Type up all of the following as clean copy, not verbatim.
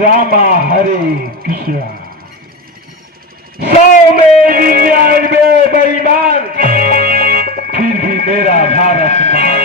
रामा हरे कृष्णा। 100 में 99 बेईमान, फिर भी मेरा भारत महान।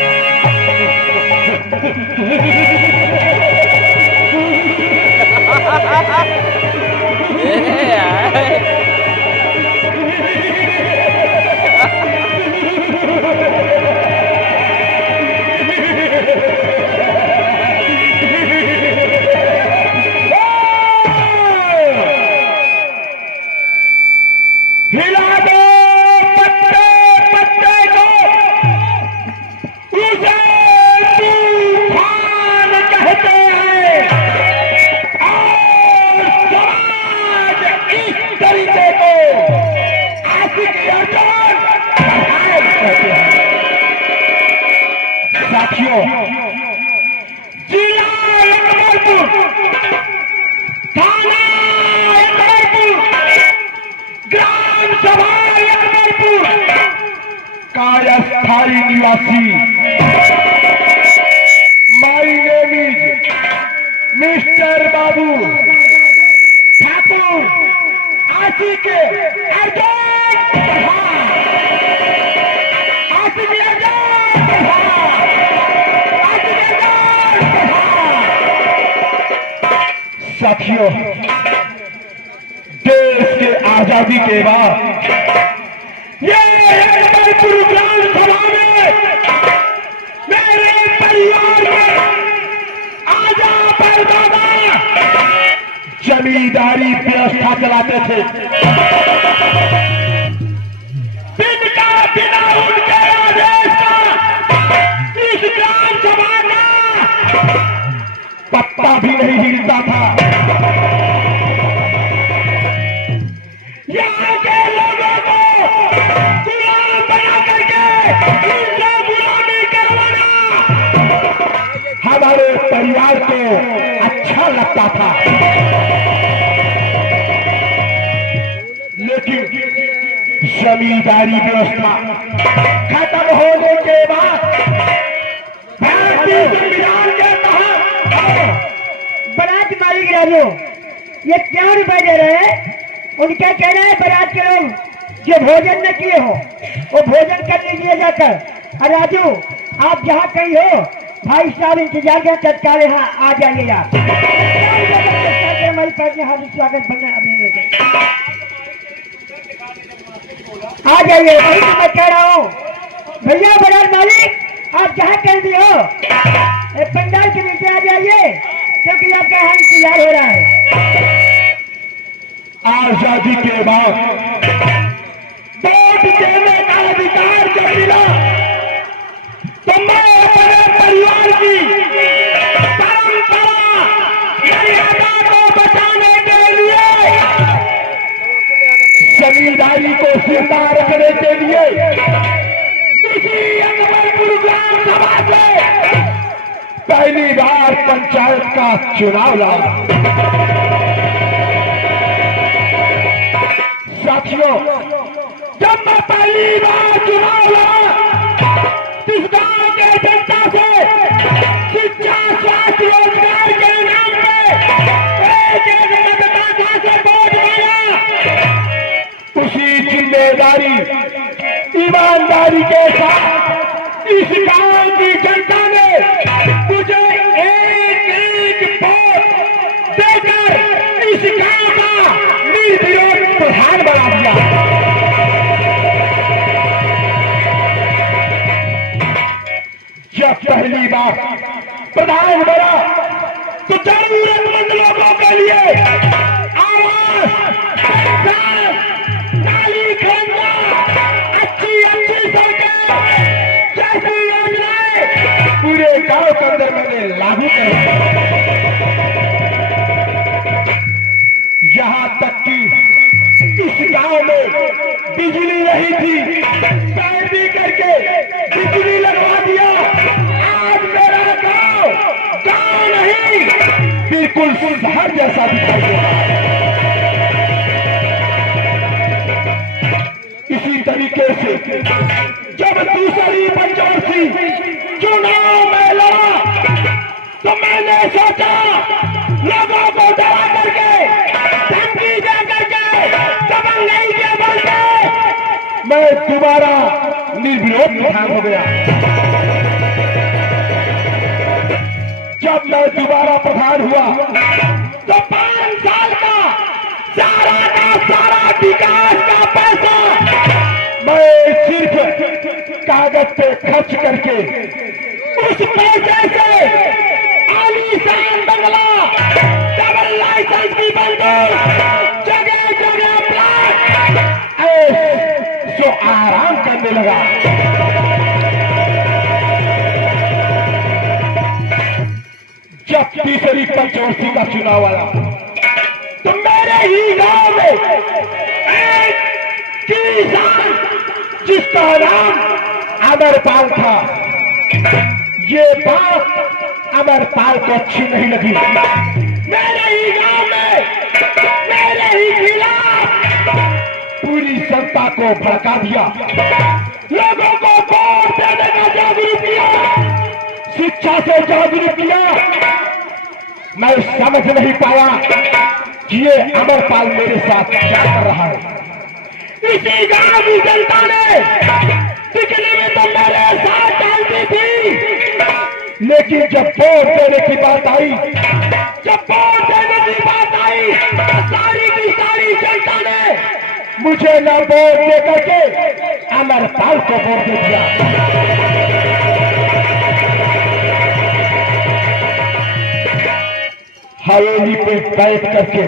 हिला दो पत्ते पत्ते को, उसे तूफान कहते हैं और समाज इस तरीके को आशिक अर्जुन कहते हैं। साथियों, जिला अकबरपुर, थाना अकबरपुर, ग्राम सभा अकबरपुर का स्थायी निवासी, माय नेम इज मिस्टर बाबू ठाकुर आशिक अर्जुन प्रधान। आशिक अर्जुन प्रधान, आशिक अर्जुन प्रधान। साथियों, देश के आजादी के बाद ये अकबरपुर ग्राम सभा में मेरे परिवार में आजा परदादा जमींदारी व्यवस्था चलाते थे। दिन का बिना उनके आदेश का इस ग्राम सभा का पत्ता भी नहीं हिलता था। यहाँ के लोगों को गुलाम बना करके उनसे गुलामी करवाना हमारे परिवार को अच्छा लगता था। लेकिन जमींदारी व्यवस्था खत्म होने के बाद भारतीय संविधान के तहत बारात मालिक राजू ये क्या रुपए दे रहे हैं? उनका कहना है बारात के लोग जो भोजन न किए हो वो भोजन कर लीजिए जाकर। और राजू आप जहाँ कहीं हो भाई साहब इंतजार करें, तत्काल यहाँ आ जाइएगा। हमारी पास में हार्दिक स्वागत बनना अभिनंदन आ जाइए। वही तो मैं कह रहा हूँ भैया बारात मालिक आप जहाँ कहीं भी हो पंडाल के नीचे आ जाइए क्योंकि आपका यहाँ इंतजार हो रहा है। आजादी के बाद वोट देने का अधिकार जब मिला तो मैं अपने परिवार की परंपरा मर्यादा को बचाने के लिए, जमींदारी को जिंदा रखने के लिए इसी अकबरपुर ग्राम सभा से पहली बार पंचायत का चुनाव लड़ा। साथियों, जब मैं पहली बार चुनाव लड़ा इस गांव के जनता से शिक्षा स्वास्थ्य रोजगार के नाम पे एक मतदाता से वोट मांगा, उसी जिम्मेदारी ईमानदारी के साथ इस गांव की जनता ने मुझे एक वोट देकर इस गांव का निर्विरोध प्रधान बना दिया। जब पहली बार प्रधान बना तो जरूरतमंद लोगों के लिए आवास, नाली खंडा, अच्छी सड़कें जैसी योजनाएं पूरे गांव के अंदर मैंने लागू कर। यहाँ तक कि इस गांव में बिजली नहीं थी, पैरवी करके बिजली लगवा दिया। आज मेरा गांव गांव नहीं बिल्कुल शहर जैसा दिखाई देता है। इसी तरीके से जब दूसरी पंचवर्षीय चुनाव में लड़ा तो मैंने सोचा लोगों को डरा करके, धमकी दे करके, दबंगई के बल पे मैं दोबारा निर्विरोध प्रधान हो गया। जब मैं दोबारा प्रधान हुआ तो 5 साल का सारा विकास का पैसा मैं सिर्फ कागज पे खर्च करके, उस पैसे से आलीशान बंगला, डबल लाइसेंस की बंदूक, जगह जगह प्लाट, सो आराम करने लगा। जब तीसरी पंचवर्षी का चुनाव आया तो मेरे ही गांव में एक किसान जिसका नाम अमरपाल था, ये बात अमरपाल को अच्छी नहीं लगी। मेरे ही गांव में मेरे ही खिलाफ पूरी जनता को भड़का दिया, लोगों को वोट देने का जागरूक किया, शिक्षा से जागरूक किया। मैं समझ नहीं पाया कि ये अमरपाल मेरे साथ क्या कर रहा है। इसी गांव की जनता ने टिकने में तो मेरे साथ डालती थी, लेकिन जब वोट देने की बात आई, जब वोट देने की बात आई, सारी की सारी जनता ने मुझे न वोट दे करके अमरपाल को वोट दे दिया। हवेली पे बैठ करके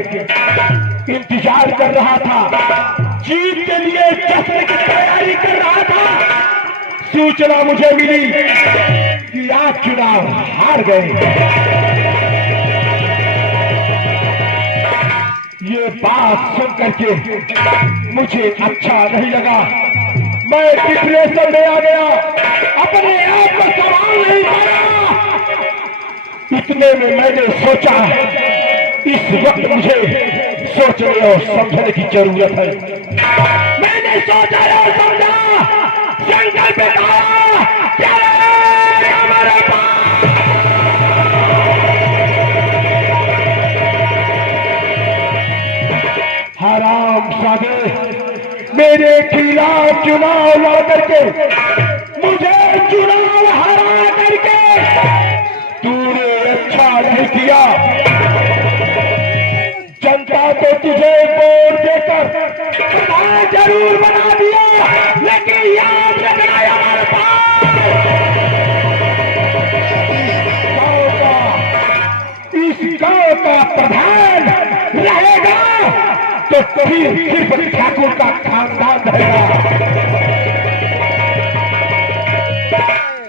इंतजार कर रहा था, जीत के लिए जश्न की तैयारी कर रहा था। सूचना मुझे मिली कि आप चुनाव हार गए। ये बात सुन करके मुझे अच्छा नहीं लगा। मैं डिप्रेशन में आ गया, अपने आप को संभाल नहीं पाया। इतने में मैंने सोचा इस वक्त मुझे सोचने और समझने की जरूरत है। मैंने सोचा और समझा, संकल्प आया क्या हमारे पास हराम सादे मेरे खिलाफ चुनाव लड़ करके, मुझे चुनाव हरा करके तूने अच्छा नहीं किया। जनता तो तुझे वोट देकर प्रधान जरूर बना दिया, लेकिन याद रखना हमारे पास इस गांव का प्रधान रहेगा तो फिर सिर्फ ठाकुर का खानदान रहेगा।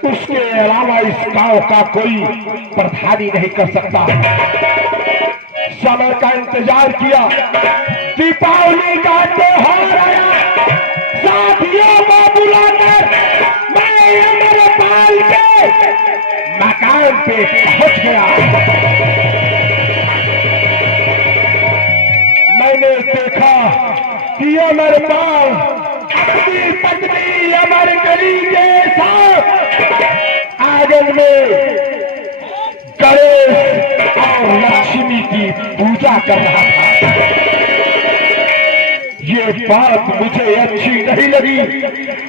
उसके अलावा इस गांव का कोई प्रधानी नहीं कर सकता। समय का इंतजार किया, दीपावली का त्योहार आया, साथियों को बुलाकर मैं अमरपाल के मकान पे पहुंच गया। मैंने देखा कि अमरपाल अपनी पत्नी अमरकली के साथ आंगन में गणेश और लक्ष्मी की पूजा कर रहा था। ये बात मुझे अच्छी नहीं लगी।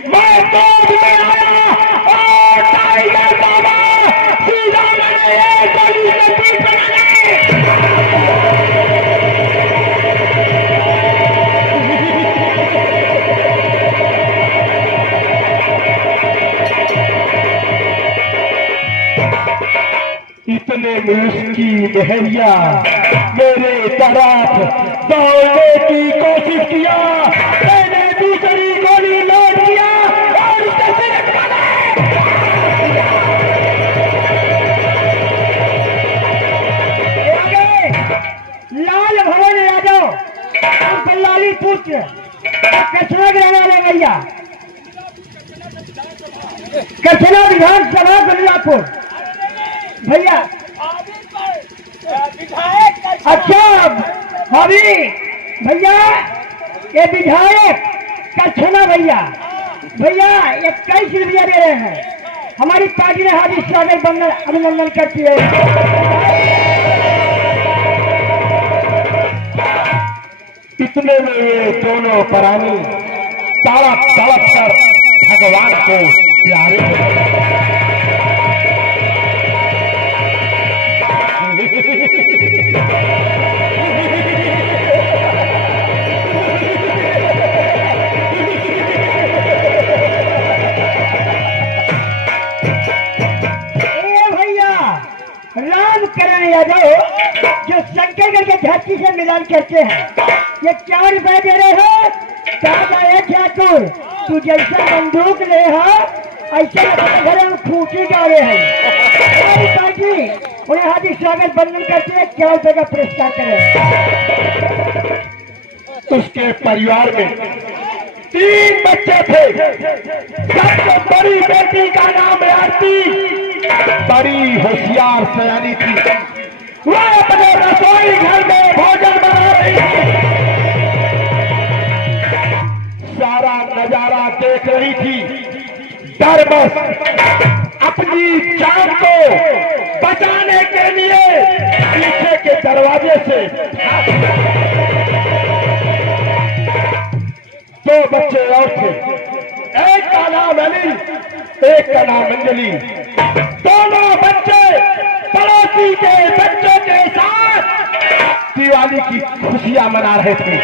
मैं क्रोध में आया और टाइगर बाबा सीधा मैंने एक गोली से पीठ पे इतने में उसकी बहरिया मेरे तरफ दौड़ने की कोशिश किया। मैंने दूसरी गोली लोड किया और उसके सिर पर लाल भवन यादव बल्लाली पुत्र कचरा गिराने वाले भैया, कचरा विधानसभा बलियापुर भैया। अच्छा अभी भैया ये विधायक कचना भैया 21 रुपया दे रहे हैं। हमारी पार्टी ने हार्दिक स्वागत अभिनंदन करती है। तीनों प्राणी तड़प तड़प कर भगवान को प्यारे रामकरण यादव जो शंकरगढ़ के झांकी से मिलान करते हैं, ये क्या रुपए दे रहे हो? कहा है ठाकुर तू जैसा बंदूक ले हो ऐसे अपने घर में खूंटी डाले हैं जी। उन्हें हार्दिक स्वागत बंधन करते हैं, क्या रुपए का पुरस्कार करें। उसके परिवार में 3 बच्चे थे। सबसे बड़ी बेटी का नाम आरती, बड़ी होशियार सयानी थी। वह अपने रसोई घर में भोजन बना रही थी, सारा नजारा देख रही थी। डरबस अपनी जान को बचाने के लिए पीछे के दरवाजे से 2 बच्चे और थे। एक का नाम अनिल, एक का नाम अंजलि। दोनों बच्चे पड़ोसी के बच्चों के साथ दिवाली की खुशियां मना रहे थे।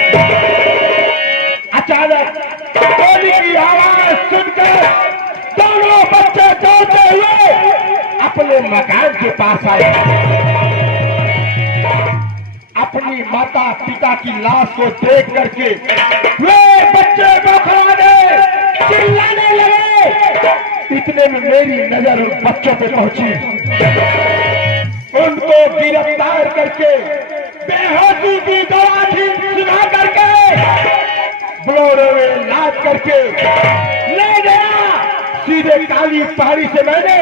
अचानक गोली की आवाज सुनकर दोनों बच्चे दौड़ते हुए अपने मकान के पास आए। अपनी माता पिता की लाश को देख करके वे बच्चे बौखलाने चिल्लाने लगे। इतने में मेरी नजर उन बच्चों पे पहुंची। उनको गिरफ्तार करके बेहोशी की दवा सुना करके ब्लोरे में लाद करके ले गया सीधे काली पहाड़ी से। मैंने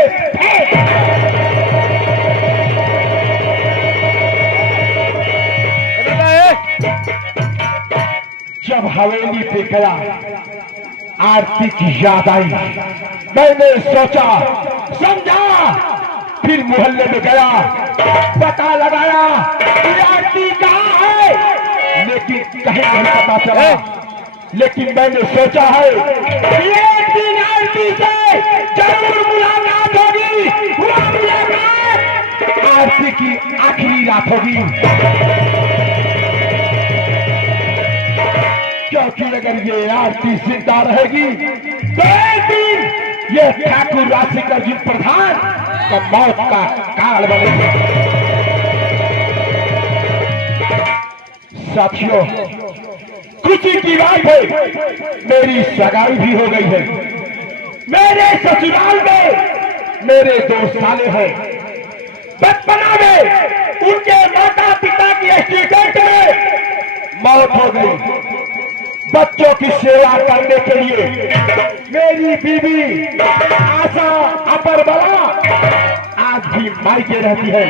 जब हवेली पे गया आरती की याद आई। मैंने सोचा समझा, फिर मोहल्ले में गया, पता लगाया कि आरती कहाँ है, लेकिन कहीं नहीं पता चला। लेकिन मैंने सोचा है कि एक दिन आरती से जरूर मुलाकात होगी। वह मुलाकात आरती की आखिरी रात होगी। क्योंकि अगर ये आरती जिंदा रहेगी तो एक दिन ये ठाकुर राशिकर जी प्रधान का मौत का कारण बनेगा। साथियों, खुशी की बात है, मेरी सगाई भी हो गई है। मेरे ससुराल में मेरे 2 साले हैं। बचपना में उनके माता पिता की एक्सीडेंट में मौत हो गई। बच्चों की सेवा करने के लिए मेरी बीवी आशा अपरबला आज भी मायके रहती है।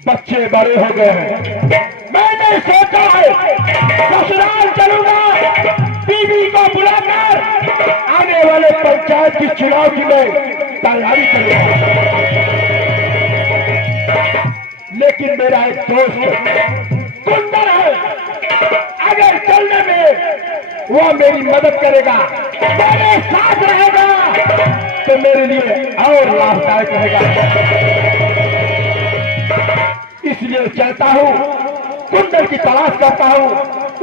बच्चे बड़े हो गए हैं। मैंने सोचा है ससुराल चलूंगा, बीवी को बुलाकर आने वाले पंचायत की चुनाव की मैं तैयारी करूंगा। लेकिन मेरा एक दोस्त कुंदन है, अगर चलने में वो मेरी मदद करेगा, मेरे साथ रहेगा तो मेरे लिए और लाभदायक रहेगा। इसलिए चलता हूँ, कुंदन की तलाश करता हूँ,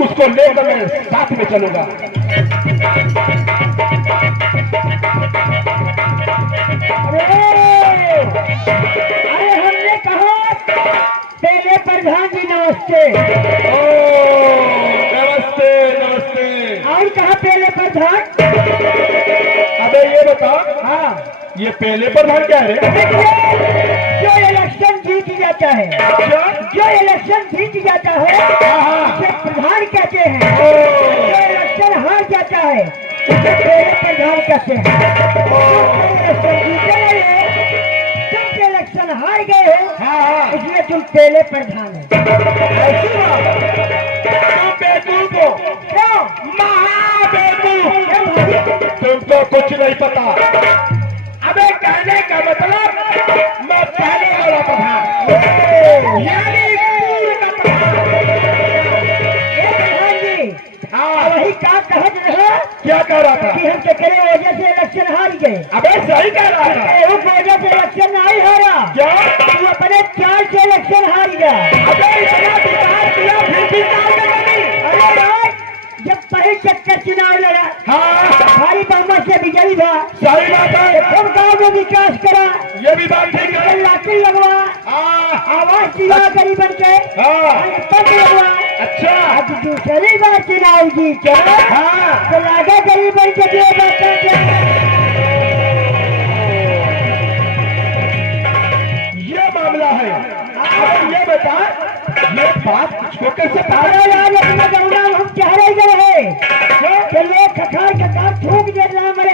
उसको लेकर मैं साथ में चलूंगा। अरे हमने कहा पहले प्रधान जी नमस्ते। ओ नमस्ते नमस्ते। और कहा पहले प्रधान? अबे ये बता, हाँ ये पहले प्रधान क्या है रे? जो इलेक्शन जीत जाता है, जो इलेक्शन जीत जाता है उसे प्रधान कहते हैं। जो इलेक्शन हार जाता है उसे पहले प्रधान कहते हैं। तुम इलेक्शन हार गए हो, इसलिए तुम पहले प्रधान हो। ऐसी बात बेवकूफ हो, क्यों? महाबेवकूफ, तुमको कुछ नहीं पता। अबे कहने का मतलब मैं पहले वाला प्रधान, यानी पूर्व का प्रधान। से। अबे सही कह रहा है। उस वजह से इलेक्शन नहीं हो रहा। क्या तू अपने चाल से इलेक्शन हार गया। अबे इतना विकास किया फिर भी चाल में बनी। अरे भाई जब पहले चक्कर चुनाव लड़ा हाँ भारी बहुमत से विजयी था। सही बात है। हम गाँव में विकास करा, ये भी बात ठीक है। लाठी लगवा, हाँ आवाज दिया गरीबन के, हाँ पद लगवा। अच्छा अब दूसरी बार चुनाव जीत हाँ तो लागा गरीबन के दिए बात ये मामला है। अब ये बता ये बात को कैसे अरे यार अपना गौना हम कह रहे हैं कि लोग खखार खखार थूक दे रहा हमारे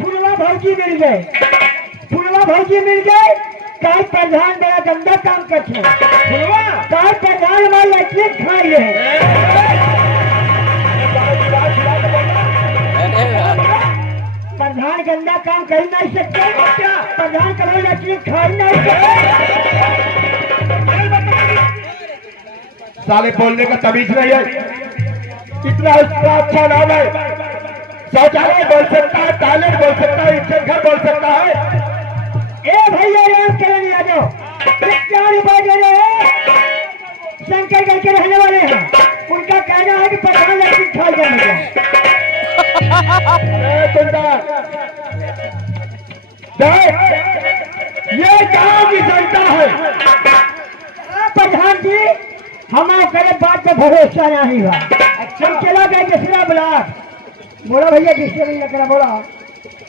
फुलवा भौजी मिल गए। फुलवा भौजी मिल गए। काय प्रधान बड़ा गंदा काम करते हैं। काय प्रधान हमारे लड़की खाई है। प्रधान गंदा काम कर नहीं सकते। क्या प्रधान कभी लड़की खा नहीं सकते। साले बोलने का तमीज नहीं है। इतना उसका अच्छा नाम है। शौचालय बोल सकता है, टॉयलेट बोल सकता है, इज्जत घर बोल सकता है। ए भैया राम करण यादव क्या रुपए दे रहे हैं? शंकरगढ़ के रहने वाले हैं। उनका कहना है कि प्रधान लड़की खा जाएगा। ये गांव की जनता है। प्रधान जी हमारे बात पे भरोसा नहीं हुआ। हम चला गए जसरा ब्लॉक। बोला भैया जिससे नहीं लग रहा बोला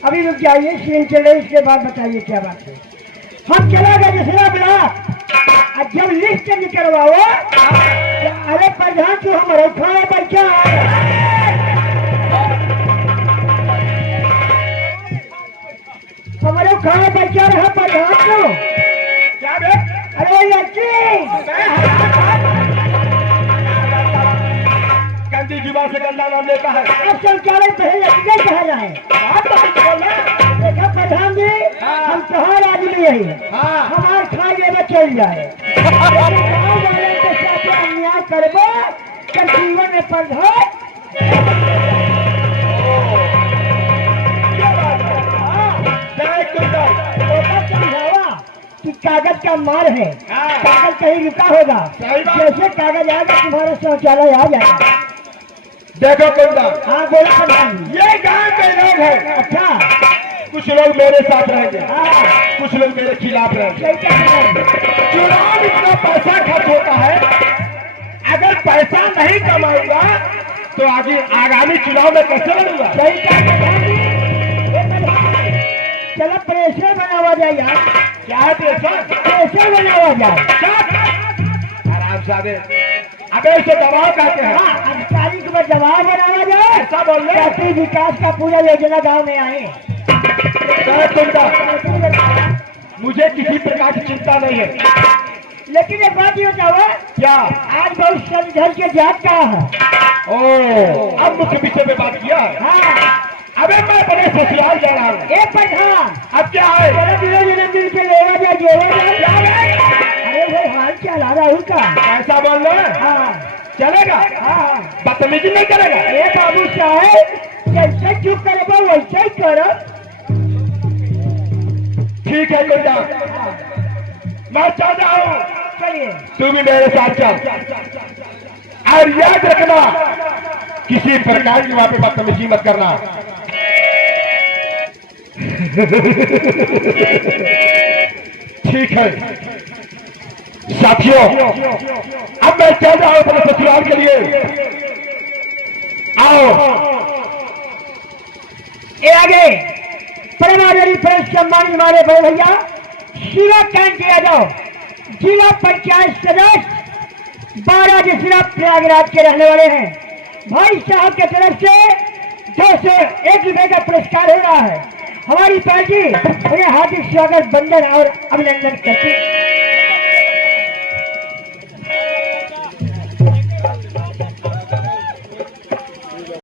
अभी रुक जाइए सीन चल रही इसके बाद बताइए क्या बात है। हम चला गए जसरा ब्लॉक। जब लिस्ट निकलवाओ अरे प्रधान तू हमारे खाए बच्चा हमारे खाए बच्चा रहा प्रधान को। क्या बे? अरे लड़की गंदी जुबान से गंदा नाम लेता है। अब शौचालय पहले लड़के कह रहा है। बात तो कुछ बोल रहा है। देखा प्रधान जी हम तोहार आदमी यही हाँ हमार खा गए चल जाए। गाँव वाले के साथ अन्याय करबो तो जीवन में प्रधान समझावा कि कागज का मार है। कागज कहीं रुका होगा। सही बात। जैसे कागज आएगा तुम्हारा शौचालय आ जाएगा। देखो कुंदा हाँ बोला प्रधान जी। ये गांव के लोग हैं। अच्छा कुछ लोग मेरे साथ रहेंगे, हाँ कुछ लोग मेरे खिलाफ रहेंगे। सही कह रहे हैं। चुनाव इतना पैसा खर्च होता है। अगर पैसा नहीं कमाऊंगा तो आगे आगामी चुनाव में कैसे लड़ूंगा? सही कह प्रधान जी। चलो प्रेशर बनावा जाए यार। क्या है प्रेशर? प्रेशर बनावा जाए। आराम सादे। अबे इसे दबाव कहते हैं। हाँ अधिकारी के ऊपर दबाव बनावा जाए। ऐसा बोल रहे ताकि विकास का पूरा योजना गांव में आए। मुझे किसी प्रकार की चिंता नहीं है। लेकिन एक बात ये बताओ क्या? आज बहुत संघर्ष के जात का है। ओ अब मुख्य विषय पे बात किया है। हाँ अबे मैं बड़े ससुराल जा रहा हूँ। एक प्रधान अब क्या है? जन्मदिन के लेवा जाए जेवा जाए। अरे भाई हाल क्या ला रहा हूँ का? ऐसा बोल रहे हैं? हाँ चलेगा? हाँ बदतमीजी नहीं करेगा? ए बाबू साहब जैसे चुप करे वैसे ही करो। ठीक है गुंडा, मैं चाहता हूँ चलिए तू भी मेरे साथ चल। और याद रखना किसी प्रकार की वहां पे बदतमीजी मत करना। ठीक है साथियों, अब मैं चल रहा हूं अपने ससुराल के लिए। आओ ये आगे परमाधारी पर सम्मानित हमारे बड़े भैया शिवा कांत यादव जिला पंचायत सदस्य 12 जिला प्रयागराज के रहने वाले हैं। भाई साहब की तरफ से 201 रुपए का पुरस्कार हो रहा है। हमारी पार्टी उन्हें हार्दिक स्वागत, वंदन और अभिनंदन करती है।